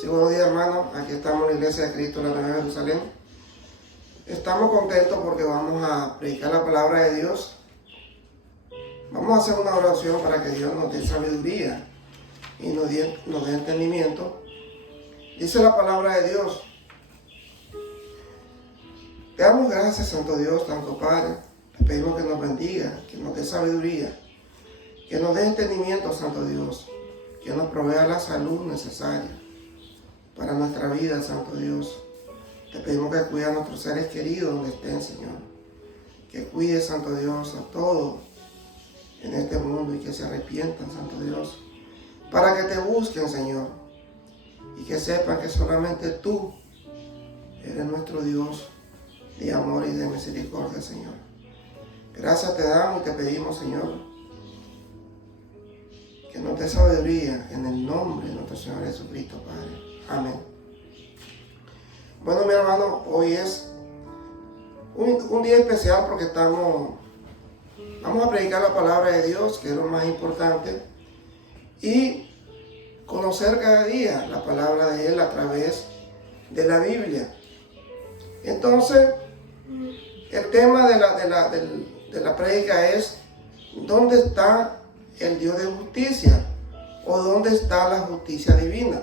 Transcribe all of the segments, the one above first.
Sí, buenos días, hermanos. Aquí estamos en la Iglesia de Cristo, la Nueva Jerusalén. Estamos contentos porque vamos a predicar la palabra de Dios. Vamos a hacer una oración para que Dios nos dé sabiduría y nos dé entendimiento. Dice la palabra de Dios: te damos gracias, Santo Dios, Santo Padre. Te pedimos que nos bendiga, que nos dé sabiduría, que nos dé entendimiento, Santo Dios, que nos provea la salud necesaria para nuestra vida, Santo Dios. Te pedimos que cuide a nuestros seres queridos donde estén, Señor. Que cuide, Santo Dios, a todos en este mundo y que se arrepientan, Santo Dios, para que te busquen, Señor, y que sepan que solamente tú eres nuestro Dios de amor y de misericordia, Señor. Gracias te damos y te pedimos, Señor, que nos dé sabiduría en el nombre de nuestro Señor Jesucristo, Padre. Amén. Bueno, mi hermano, hoy es un día especial porque vamos a predicar la palabra de Dios, que es lo más importante, y conocer cada día la palabra de Él a través de la Biblia. Entonces, el tema de la prédica es: ¿dónde está el Dios de justicia? ¿O dónde está la justicia divina?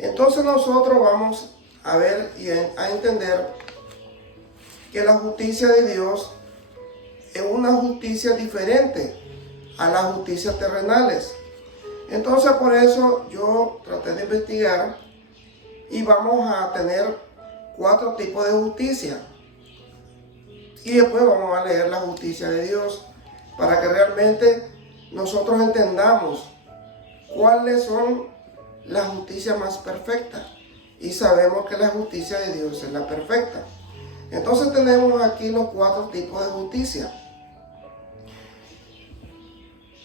Entonces nosotros vamos a ver y a entender que la justicia de Dios es una justicia diferente a las justicias terrenales. Entonces por eso yo traté de investigar y vamos a tener 4 tipos de justicia. Y después vamos a leer la justicia de Dios para que realmente nosotros entendamos cuáles son la justicia más perfecta, y sabemos que la justicia de Dios es la perfecta. Entonces tenemos aquí los 4 tipos de justicia.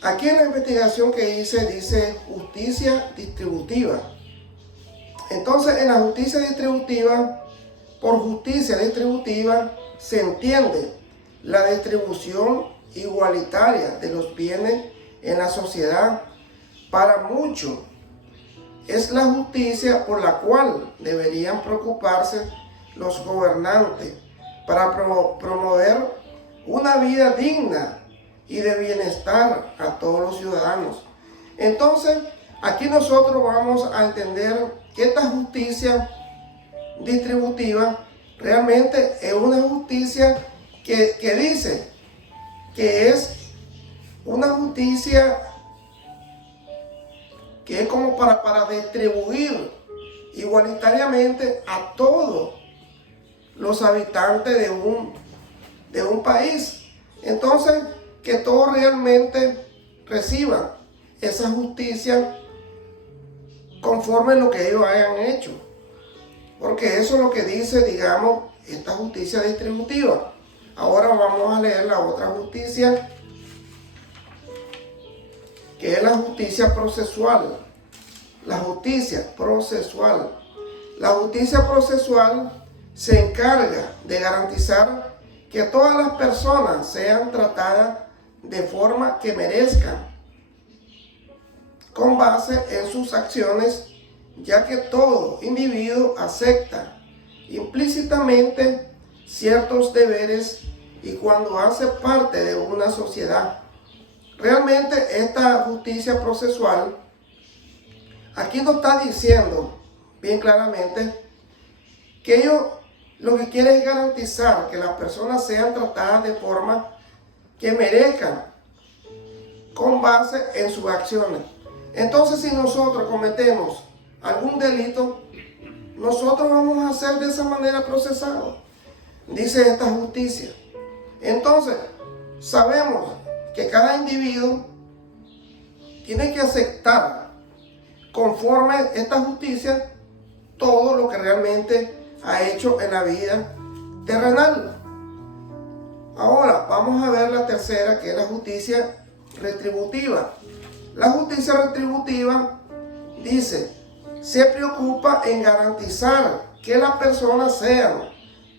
Aquí en la investigación que hice dice justicia distributiva. Entonces en la justicia distributiva, por justicia distributiva se entiende la distribución igualitaria de los bienes en la sociedad para muchos. Es la justicia por la cual deberían preocuparse los gobernantes para promover una vida digna y de bienestar a todos los ciudadanos. Entonces, aquí nosotros vamos a entender que esta justicia distributiva realmente es una justicia que dice que es una justicia que es como para distribuir igualitariamente a todos los habitantes de un país. Entonces, que todos realmente reciban esa justicia conforme a lo que ellos hayan hecho. Porque eso es lo que dice, digamos, esta justicia distributiva. Ahora vamos a leer la otra justicia, que es la justicia procesual. La justicia procesual. La justicia procesual se encarga de garantizar que todas las personas sean tratadas de forma que merezcan, con base en sus acciones, ya que todo individuo acepta implícitamente ciertos deberes y cuando hace parte de una sociedad. Realmente esta justicia procesual aquí nos está diciendo bien claramente que ellos lo que quieren es garantizar que las personas sean tratadas de forma que merezcan con base en sus acciones. Entonces, si nosotros cometemos algún delito, nosotros vamos a ser de esa manera procesados, dice esta justicia. Entonces, sabemos que cada individuo tiene que aceptar conforme esta justicia todo lo que realmente ha hecho en la vida terrenal. Ahora vamos a ver la tercera, que es la justicia retributiva. La justicia retributiva dice: se preocupa en garantizar que las personas sean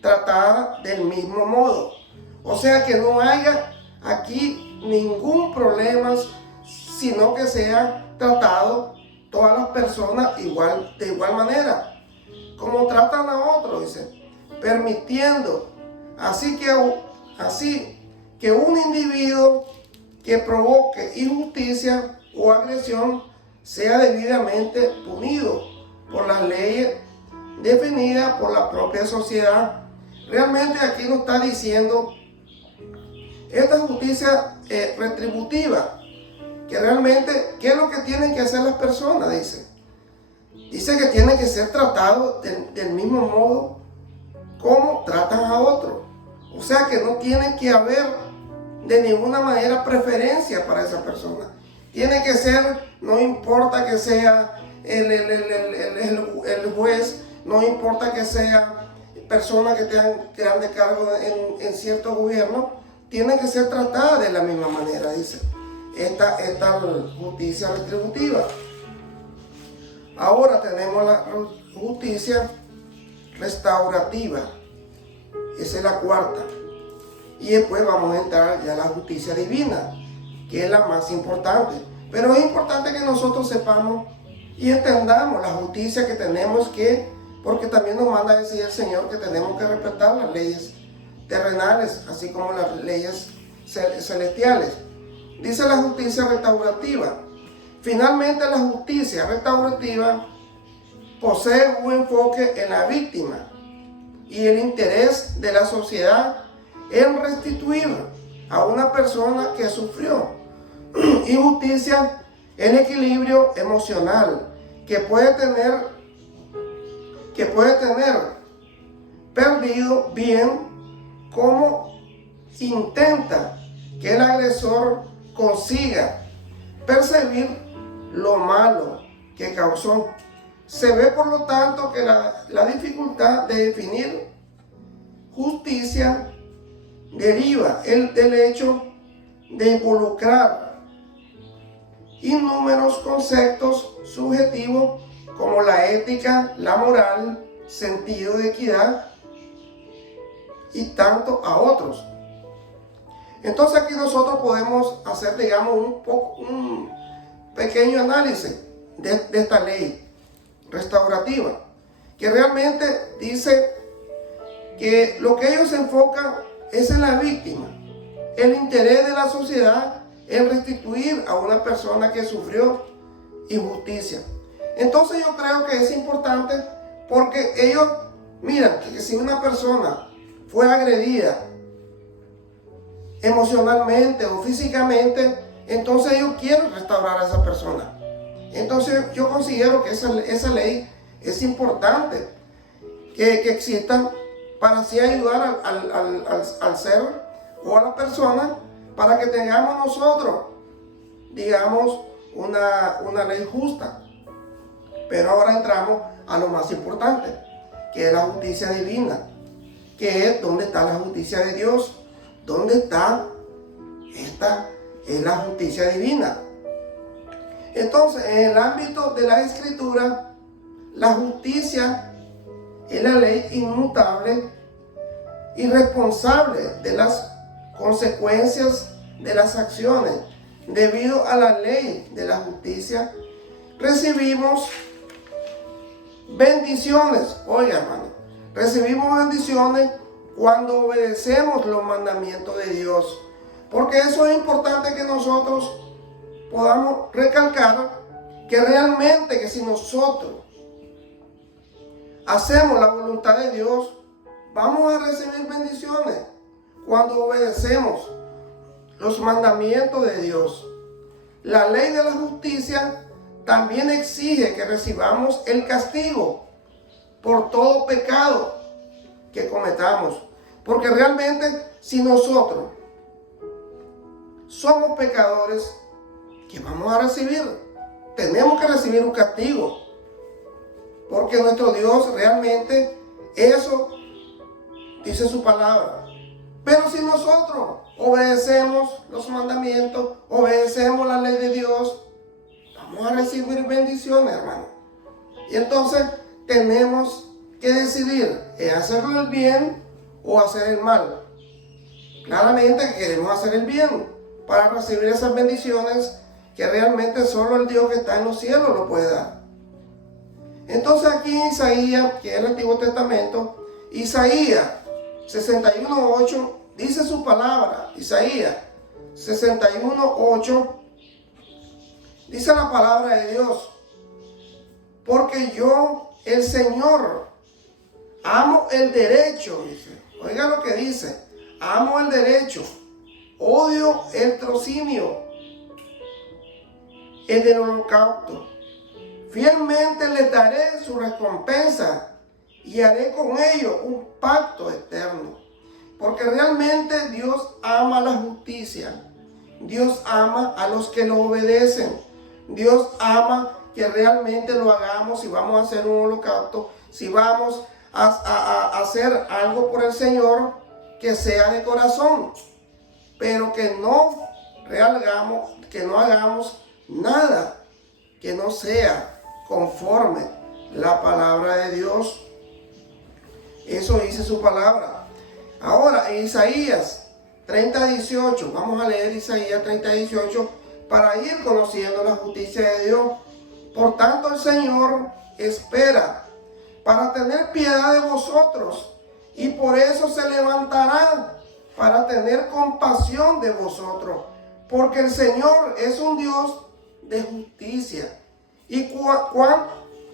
tratadas del mismo modo. O sea, que no haya aquí ningún problema, sino que sea tratado todas las personas de igual manera, como tratan a otros, dice, permitiendo así que un individuo que provoque injusticia o agresión sea debidamente punido por las leyes definidas por la propia sociedad. Realmente aquí nos está diciendo esta justicia retributiva, que realmente, ¿qué es lo que tienen que hacer las personas? Dice que tienen que ser tratados del mismo modo como tratan a otros. O sea que no tiene que haber de ninguna manera preferencia para esa persona. Tiene que ser, no importa que sea el juez, no importa que sea personas que tengan grandes cargos en cierto gobierno, tienen que ser tratadas de la misma manera, dice esta justicia retributiva. Ahora tenemos la justicia restaurativa. Esa es la cuarta. Y después vamos a entrar ya a la justicia divina, que es la más importante. Pero es importante que nosotros sepamos y entendamos la justicia que tenemos que, porque también nos manda a decir el Señor que tenemos que respetar las leyes terrenales, así como las leyes celestiales. Dice la justicia restaurativa. Finalmente, la justicia restaurativa posee un enfoque en la víctima y el interés de la sociedad en restituir a una persona que sufrió injusticia el equilibrio emocional que puede tener perdido, bien como intenta que el agresor consiga percibir lo malo que causó. Se ve por lo tanto que la dificultad de definir justicia deriva del hecho de involucrar innúmeros conceptos subjetivos como la ética, la moral, sentido de equidad y tanto a otros. Entonces aquí nosotros podemos hacer, digamos, un pequeño análisis de esta ley restaurativa, que realmente dice que lo que ellos se enfocan es en la víctima, el interés de la sociedad en restituir a una persona que sufrió injusticia. Entonces yo creo que es importante porque ellos miran que si una persona fue agredida emocionalmente o físicamente, entonces ellos quieren restaurar a esa persona. Entonces yo considero que esa ley es importante que exista para así ayudar al ser o a la persona, para que tengamos nosotros, digamos, una ley justa. Pero ahora entramos a lo más importante, que es la justicia divina, que es donde está la justicia de Dios. ¿Dónde está? Esta es la justicia divina. Entonces, en el ámbito de la Escritura, la justicia es la ley inmutable y responsable de las consecuencias de las acciones. Debido a la ley de la justicia, recibimos bendiciones. Oiga, hermano, recibimos bendiciones cuando obedecemos los mandamientos de Dios. Porque eso es importante que nosotros podamos recalcar, que realmente que si nosotros hacemos la voluntad de Dios, vamos a recibir bendiciones cuando obedecemos los mandamientos de Dios. La ley de la justicia también exige que recibamos el castigo por todo pecado que cometamos. Porque realmente si nosotros somos pecadores, ¿qué vamos a recibir? Tenemos que recibir un castigo. Porque nuestro Dios realmente, eso dice su palabra. Pero si nosotros obedecemos los mandamientos, obedecemos la ley de Dios, vamos a recibir bendiciones, hermano. Y entonces tenemos que decidir, ¿es hacer el bien o hacer el mal? Claramente queremos hacer el bien para recibir esas bendiciones que realmente solo el Dios que está en los cielos lo puede dar. Entonces aquí en Isaías, que es el Antiguo Testamento, Isaías 61:8 dice su palabra. Isaías 61:8 dice la palabra de Dios: porque yo, el Señor, amo el derecho, dice. Oiga lo que dice: amo el derecho, odio el trocinio, el del holocausto. Fielmente les daré su recompensa y haré con ellos un pacto eterno. Porque realmente Dios ama la justicia. Dios ama a los que lo obedecen. Dios ama que realmente lo hagamos. Si vamos a hacer un holocausto, si vamos a hacer algo por el Señor, que sea de corazón, pero que no hagamos nada que no sea conforme la palabra de Dios. Eso dice su palabra. Ahora en Isaías 30:18, vamos a leer Isaías 30:18 para ir conociendo la justicia de Dios. Por tanto, el Señor espera para tener piedad de vosotros, y por eso se levantará para tener compasión de vosotros, porque el Señor es un Dios de justicia. Y cuán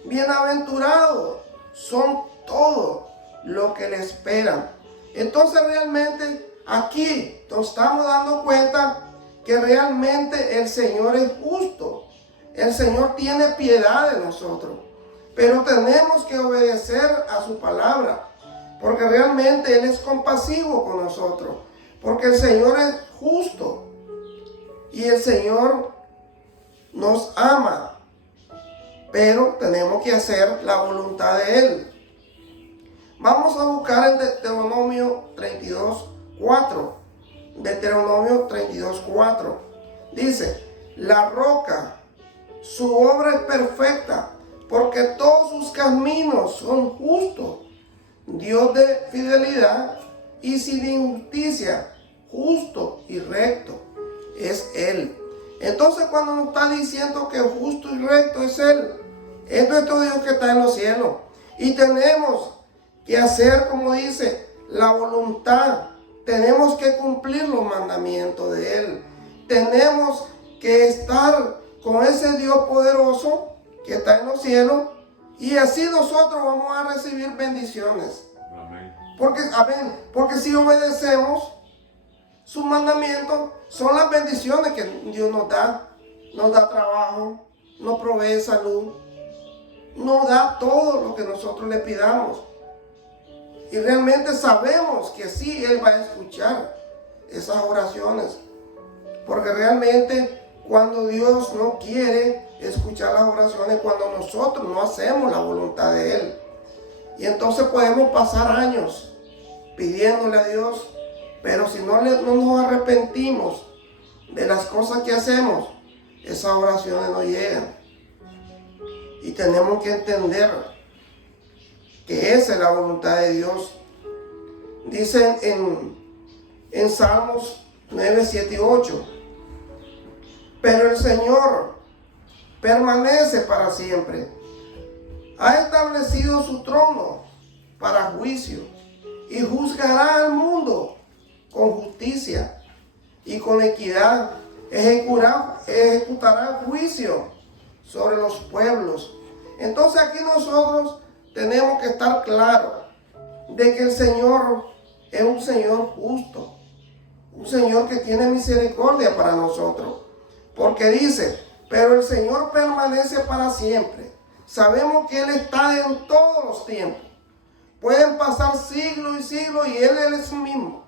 bienaventurados son todos los que le esperan. Entonces realmente aquí nos estamos dando cuenta que realmente el Señor es justo. El Señor tiene piedad de nosotros, pero tenemos que obedecer a su palabra, porque realmente Él es compasivo con nosotros, porque el Señor es justo y el Señor nos ama, pero tenemos que hacer la voluntad de Él. Vamos a buscar en Deuteronomio 32:4. Deuteronomio 32:4 dice: la roca, su obra es perfecta, porque todos sus caminos son justos. Dios de fidelidad y sin injusticia, justo y recto es Él. Entonces, cuando nos está diciendo que justo y recto es Él, es nuestro Dios que está en los cielos. Y tenemos que hacer, como dice, la voluntad. Tenemos que cumplir los mandamientos de Él. Tenemos que estar con ese Dios poderoso que está en los cielos, y así nosotros vamos a recibir bendiciones. Amén. Porque si obedecemos sus mandamientos, son las bendiciones que Dios nos da. Nos da trabajo, nos provee salud, nos da todo lo que nosotros le pidamos. Y realmente sabemos que sí, Él va a escuchar esas oraciones. Porque realmente cuando Dios no quiere escuchar las oraciones, cuando nosotros no hacemos la voluntad de Él. Y entonces podemos pasar años pidiéndole a Dios, pero si no nos arrepentimos de las cosas que hacemos, esas oraciones no llegan. Y tenemos que entender que esa es la voluntad de Dios. Dicen en Salmos 9, 7 y 8: pero el Señor permanece para siempre. Ha establecido su trono para juicio y juzgará al mundo con justicia y con equidad. Ejecutará juicio sobre los pueblos. Entonces aquí nosotros tenemos que estar claros de que el Señor es un Señor justo, un Señor que tiene misericordia para nosotros. Porque dice: pero el Señor permanece para siempre. Sabemos que Él está en todos los tiempos. Pueden pasar siglos y siglos y Él es el mismo.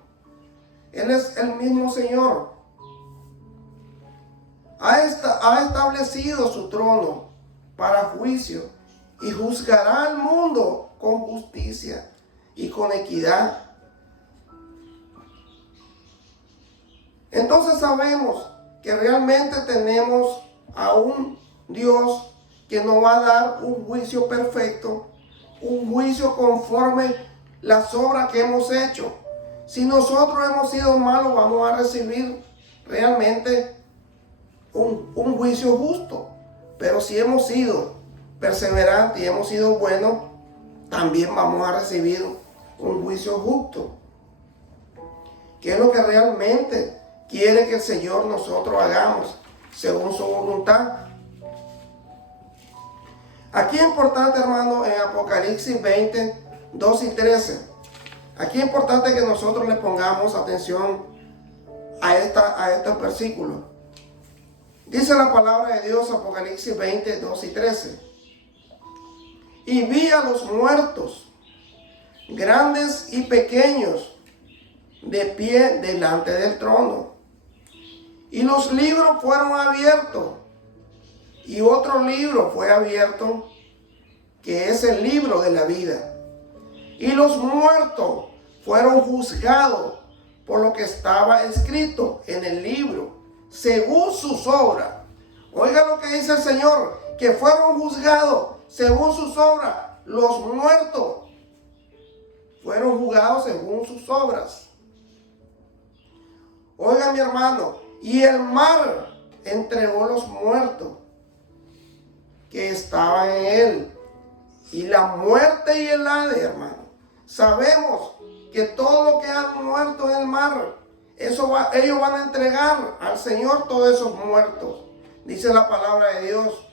Él es el mismo Señor. Ha establecido su trono para juicio y juzgará al mundo con justicia y con equidad. Entonces sabemos que realmente tenemos a un Dios que nos va a dar un juicio perfecto, un juicio conforme las obras que hemos hecho. Si nosotros hemos sido malos, vamos a recibir realmente un juicio justo. Pero si hemos sido perseverantes y hemos sido buenos, también vamos a recibir un juicio justo. ¿Qué es lo que realmente quiere que el Señor nosotros hagamos según su voluntad? Aquí es importante, hermano, en Apocalipsis 20, 2 y 13. Aquí es importante que nosotros le pongamos atención a estos versículos. Dice la palabra de Dios, Apocalipsis 20, 2 y 13. Y vi a los muertos, grandes y pequeños, de pie delante del trono. Y los libros fueron abiertos. Y otro libro fue abierto, que es el libro de la vida. Y los muertos fueron juzgados por lo que estaba escrito en el libro, según sus obras. Oiga lo que dice el Señor, que fueron juzgados según sus obras. Los muertos fueron juzgados según sus obras. Oiga, mi hermano, y el mar entregó los muertos que estaban en él, y la muerte y el Hades, hermano. Sabemos que todo lo que han muerto en el mar, ellos van a entregar al Señor todos esos muertos, dice la palabra de Dios.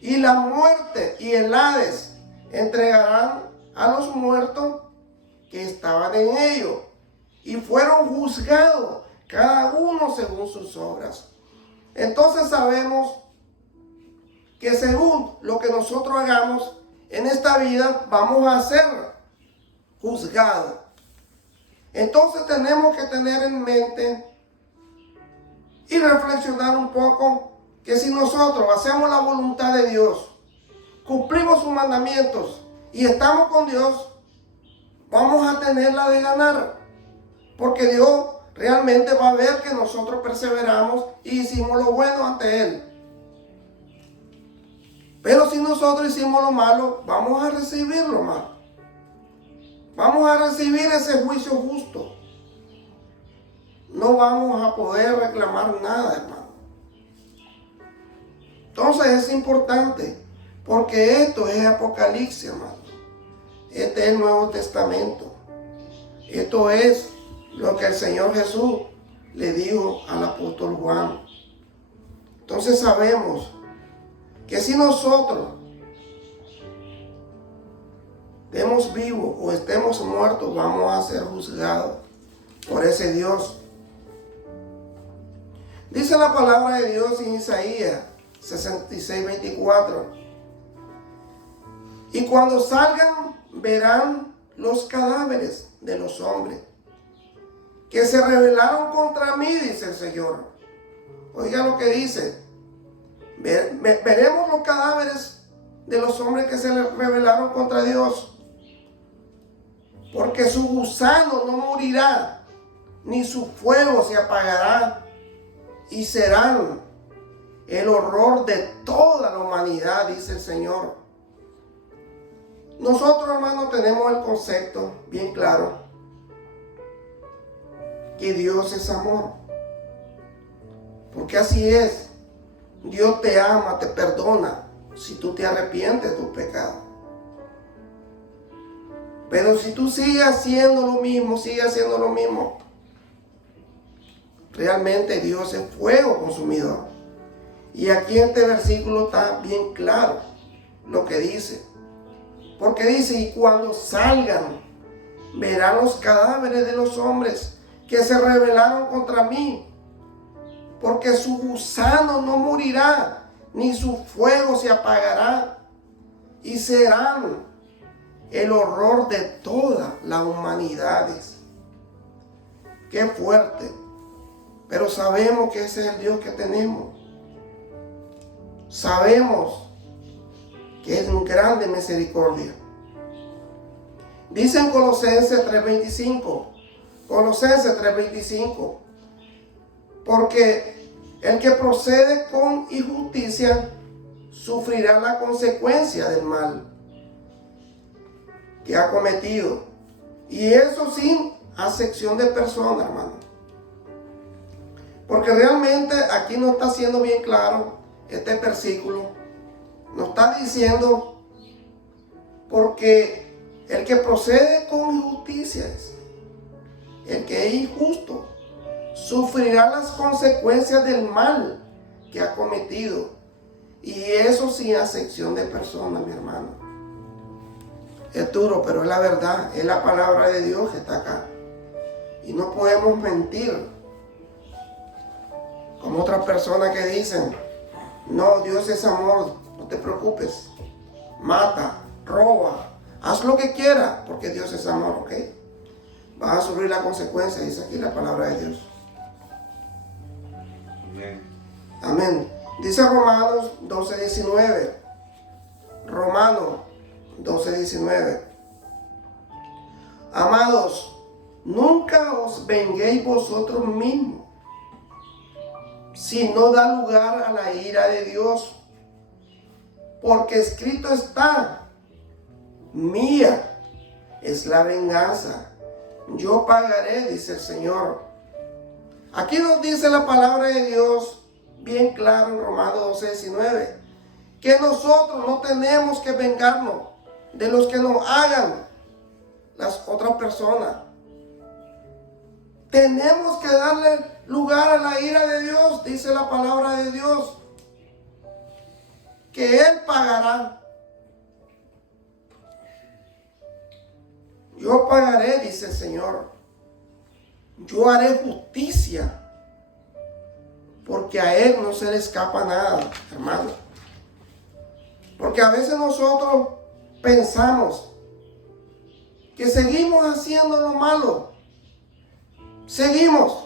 Y la muerte y el Hades entregarán a los muertos que estaban en ellos, y fueron juzgados cada uno según sus obras. Entonces sabemos que según lo que nosotros hagamos en esta vida, vamos a ser juzgados. Entonces tenemos que tener en mente y reflexionar un poco que si nosotros hacemos la voluntad de Dios, cumplimos sus mandamientos y estamos con Dios, vamos a tener la de ganar. Porque Dios realmente va a ver que nosotros perseveramos y hicimos lo bueno ante Él. Pero si nosotros hicimos lo malo, vamos a recibir lo malo. Vamos a recibir ese juicio justo. No vamos a poder reclamar nada, hermano. Entonces es importante, porque esto es Apocalipsis, hermano. Este es el Nuevo Testamento. Esto es lo que el Señor Jesús le dijo al apóstol Juan. Entonces sabemos que si nosotros estemos vivos o estemos muertos, vamos a ser juzgados por ese Dios. Dice la palabra de Dios en Isaías 66, 24. Y cuando salgan, verán los cadáveres de los hombres que se rebelaron contra mí, dice el Señor. Oiga lo que dice. Veremos los cadáveres de los hombres que se rebelaron contra Dios. Porque su gusano no morirá, ni su fuego se apagará, y serán el horror de toda la humanidad, dice el Señor. Nosotros, hermanos, tenemos el concepto bien claro, que Dios es amor. Porque así es. Dios te ama, te perdona, si tú te arrepientes de tu pecado. Pero si tú sigues haciendo lo mismo, realmente Dios es fuego consumidor. Y aquí en este versículo está bien claro lo que dice. Porque dice, y cuando salgan, verán los cadáveres de los hombres que se rebelaron contra mí. Porque su gusano no morirá, ni su fuego se apagará, y serán el horror de todas las humanidades. Qué fuerte. Pero sabemos que ese es el Dios que tenemos. Sabemos que es un grande misericordia. Dice en Colosenses 3:25. Colosenses 3:25. Porque el que procede con injusticia sufrirá la consecuencia del mal que ha cometido. Y eso sin acepción de persona, hermano. Porque realmente aquí nos está siendo bien claro este versículo. Nos está diciendo, porque el que procede con injusticia, el que es injusto, sufrirá las consecuencias del mal que ha cometido. Y eso sin acepción de personas, mi hermano. Es duro, pero es la verdad, es la palabra de Dios que está acá. Y no podemos mentir. Como otras personas que dicen, no, Dios es amor, no te preocupes. Mata, roba, haz lo que quieras, porque Dios es amor, ¿ok? Vas a sufrir la consecuencia, dice aquí la palabra de Dios. Amén. Amén. Dice Romanos 12:19. Romanos 12:19. Amados, nunca os venguéis vosotros mismos, sino da lugar a la ira de Dios. Porque escrito está, mía es la venganza, yo pagaré, dice el Señor. Aquí nos dice la palabra de Dios bien claro en Romanos 12:19, que nosotros no tenemos que vengarnos de los que nos hagan las otras personas. Tenemos que darle lugar a la ira de Dios, dice la palabra de Dios, que Él pagará. Yo pagaré, dice el Señor. Yo haré justicia, porque a Él no se le escapa nada, hermano. Porque a veces nosotros pensamos que seguimos haciendo lo malo. Seguimos.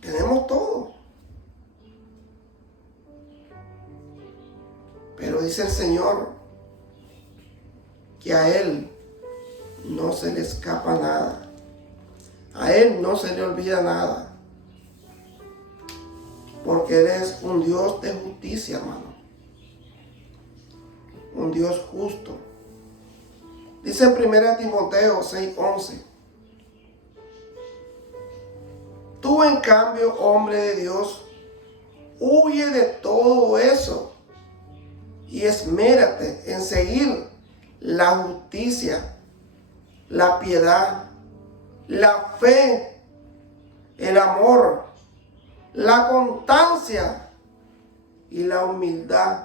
Tenemos todo. Pero dice el Señor que a Él no se le escapa nada. A Él no se le olvida nada. Porque Él es un Dios de justicia, hermano. Un Dios justo. Dice en 1 Timoteo 6:11. Tú, en cambio, hombre de Dios, huye de todo eso y esmérate en seguir la justicia, la piedad, la fe, el amor, la constancia y la humildad.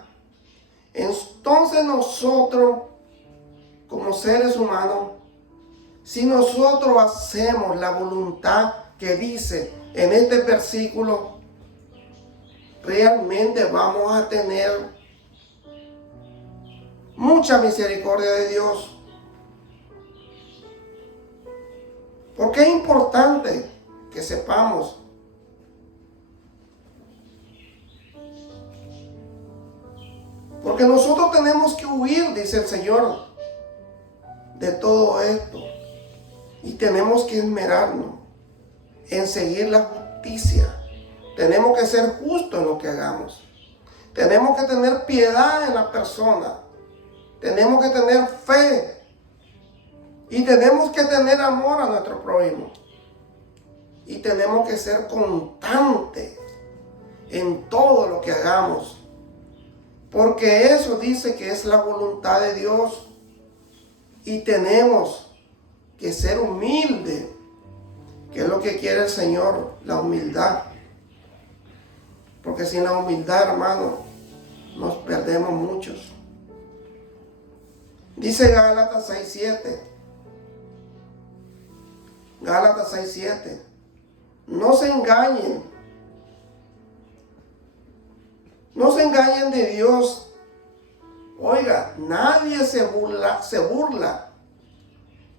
Entonces nosotros, como seres humanos, si nosotros hacemos la voluntad que dice en este versículo, realmente vamos a tener mucha misericordia de Dios. Porque es importante que sepamos porque nosotros tenemos que huir, dice el Señor, de todo esto. Y tenemos que esmerarnos en seguir la justicia. Tenemos que ser justos en lo que hagamos. Tenemos que tener piedad en la persona. Tenemos que tener fe. Y tenemos que tener amor a nuestro prójimo. Y tenemos que ser constantes en todo lo que hagamos. Porque eso dice que es la voluntad de Dios. Y tenemos que ser humildes, que es lo que quiere el Señor, la humildad. Porque sin la humildad, hermano, nos perdemos muchos. Dice Gálatas 6:7. Gálatas 6:7. No se engañen. No se engañen de Dios. Oiga, nadie se burla.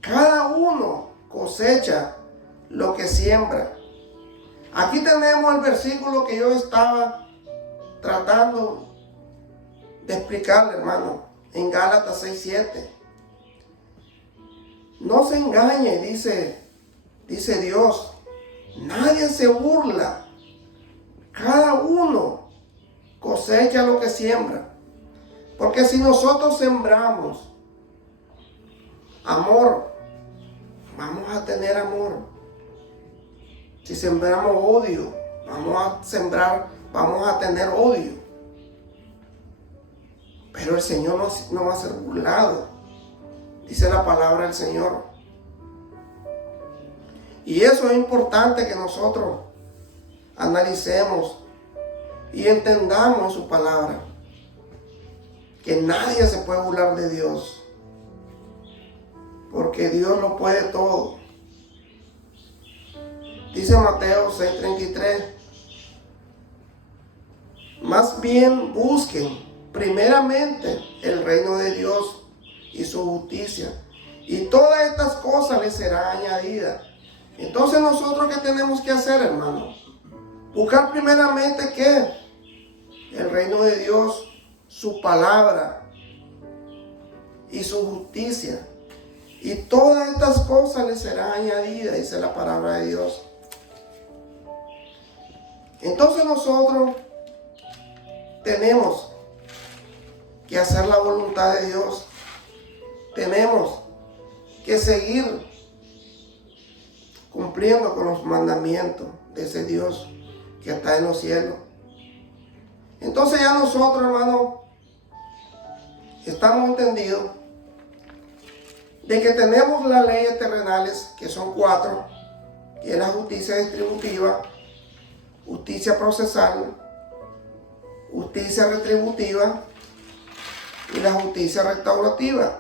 Cada uno cosecha lo que siembra. Aquí tenemos el versículo que yo estaba tratando de explicarle, hermano, en Gálatas 6:7. No se engañe, dice Dios. Nadie se burla. Cada uno cosecha lo que siembra. Porque si nosotros sembramos amor, vamos a tener amor. Si sembramos odio, vamos a tener odio. Pero el Señor no va a ser burlado. Dice la palabra del Señor. Y eso es importante que nosotros analicemos y entendamos su palabra. Que nadie se puede burlar de Dios. Porque Dios lo puede todo. Dice Mateo 6:33. Más bien busquen primeramente el reino de Dios y su justicia, y todas estas cosas les serán añadidas. Entonces nosotros, ¿qué tenemos que hacer, hermano? Buscar primeramente ¿qué? El reino de Dios, su palabra y su justicia, y todas estas cosas les serán añadidas, dice la palabra de Dios. Entonces nosotros tenemos que hacer la voluntad de Dios. Tenemos que seguir cumpliendo con los mandamientos de ese Dios que está en los cielos. Entonces ya nosotros, hermano, estamos entendidos de que tenemos las leyes terrenales, que son 4, que es la justicia distributiva, justicia procesal, justicia retributiva y la justicia restaurativa.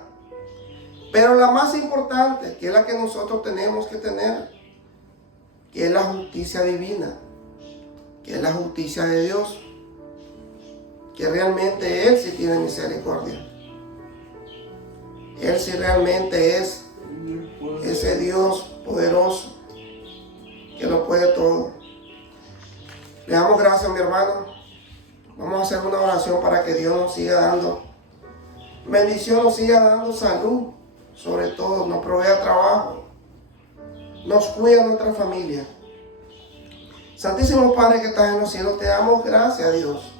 Pero la más importante, que es la que nosotros tenemos que tener, que es la justicia divina, que es la justicia de Dios, que realmente Él sí tiene misericordia. Él sí realmente es ese Dios poderoso que lo puede todo. Le damos gracias, mi hermano. Vamos a hacer una oración para que Dios nos siga dando bendición, nos siga dando salud, sobre todo, nos provea trabajo, nos cuida nuestra familia. Santísimo Padre que estás en los cielos, te damos gracias, Dios.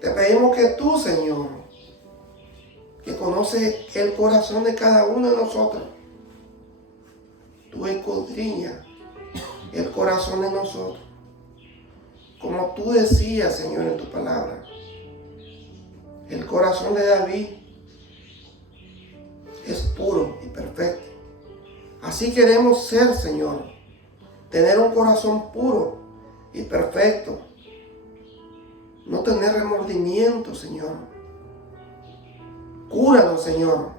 Te pedimos que tú, Señor, que conoces el corazón de cada uno de nosotros, tú escudriñas el corazón de nosotros, como tú decías, Señor, en tu palabra. El corazón de David es puro y perfecto. Así queremos ser, Señor. Tener un corazón puro y perfecto. No tener remordimiento, Señor. Cúranos, Señor,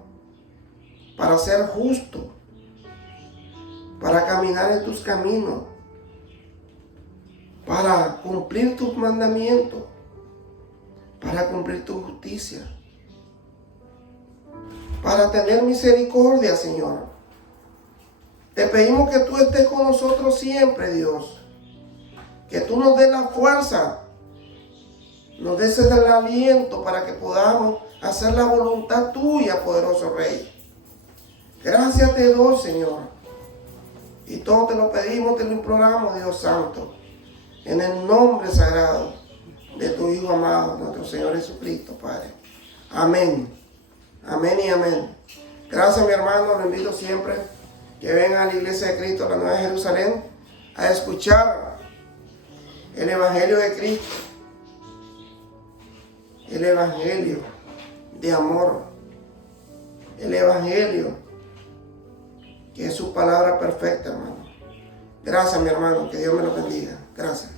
para ser justo, para caminar en tus caminos, para cumplir tus mandamientos, para cumplir tu justicia, para tener misericordia, Señor. Te pedimos que tú estés con nosotros siempre, Dios. Que tú nos des la fuerza, nos des el aliento para que podamos hacer la voluntad tuya, poderoso Rey. Gracias te doy, Señor. Y todo te lo pedimos, te lo imploramos, Dios Santo, en el nombre sagrado de tu Hijo amado, nuestro Señor Jesucristo, Padre. Amén. Amén y amén. Gracias, mi hermano. Lo invito siempre que vengan a la Iglesia de Cristo, la Nueva Jerusalén, a escuchar el Evangelio de Cristo. El Evangelio de amor. El Evangelio que es su palabra perfecta, hermano. Gracias, mi hermano. Que Dios me lo bendiga. Gracias.